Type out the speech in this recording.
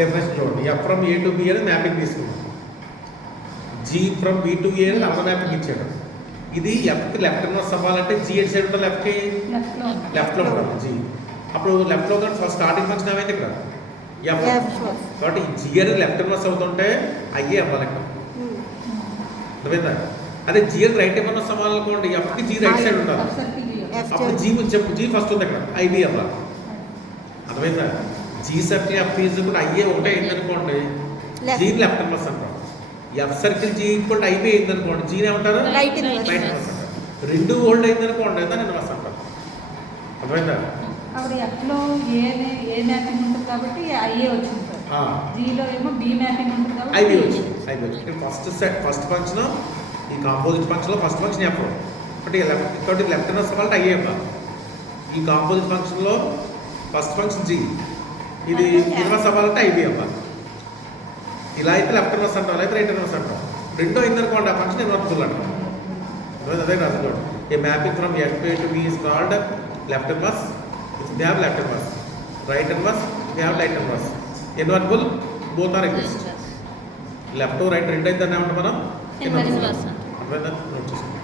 Definition చూడండి. F from A to B అనేది mapping తీసుకున్నాం. జీ ఫ్రమ్ బి టు ఏ అనేది అలా మ్యాపింగ్ ఇచ్చాడు. ఇది ఎఫ్కి లెఫ్ట్ ఇన్వర్స్ అవ్వాలంటే జీ ఎట్ సైడ్ ఉంటుంది, లెఫ్ట్కి లెఫ్ట్లో ఉంటుంది జీ. అప్పుడు లెఫ్ట్లో ఉంటుంది ఫస్ట్ స్టార్టింగ్ ఫంక్షన్ ఏమైంది ఇక్కడ ఎఫ్. కాబట్టి జీ అనేది లెఫ్ట్ ఇన్వర్స్ అవుతుంటే అయ్యే అవ్వాలి ఇక్కడ. అర్థమైందా? అదే జీ అని రైట్ ఇన్వర్స్ అవ్వాలనుకోండి ఎఫ్కి జీ రైట్ సైడ్ ఉండాలి. అప్పుడు జీ చెప్పు జీ ఫస్ట్ ఉంది ఇక్కడ ఐబీ అవ్వాలి. అర్థమైందా? G circle F equal IA ఒకటే అయిందనుకోండి జీ లెఫ్ట్ ఇన్వర్స్ అంటారు. F circle G equal IB అయిందనుకోండి జీని ఏమంటారు? రైట్ ఇన్వర్స్ అంటారు. రెండు ఓల్డ్ అయిందనుకోండి దాన్ని ఇన్వర్స్ అంటారు. అర్థమైందా? అప్పుడు ఎఫ్లో ఏ మ్యాపింగ్ ఉంటుంది కాబట్టి ఐఏ వచ్చింది సార్. జీలో ఏమో బి మ్యాపింగ్ ఉంటుంది కాబట్టి ఐబీ వచ్చింది. ఐబీ వచ్చింది. ఫస్ట్ ఫంక్షన్ ఈ కాంపోజిట్ ఫంక్షన్లో ఫస్ట్ ఫంక్షన్ ఎఫ్. ఒకటి లెఫ్ట్ ఇన్వర్స్ అవ్వాలంటే ఐఏ అవ్వాలి. ఈ కాంపోజిట్ ఫంక్షన్లో ఫస్ట్ ఫంక్షన్ జీ, ఇది ఇన్వర్స్ అవ్వాలంటే ఐబీ అవ్వాలి. ఇలా అయితే లెఫ్ట్ ఇన్వర్స్ అంటాం, అయితే రైట్ ఇన్వర్స్ అంటాం. రెండో అయిందనుకోండి ఆ ఫంక్షన్ ఇన్వర్స్ఫుల్ అంటాం. అదే రాసుకోండి. A mapping from f A to B is called left inverse. They have left inverse. Right inverse they have right inverse. ఇన్వర్స్ఫుల్ both are exist. Left right రెండు అయితే ఏమంటాం మనం? ఇన్వర్స్. అర్థమైందా? నోట్ చేసుకోండి.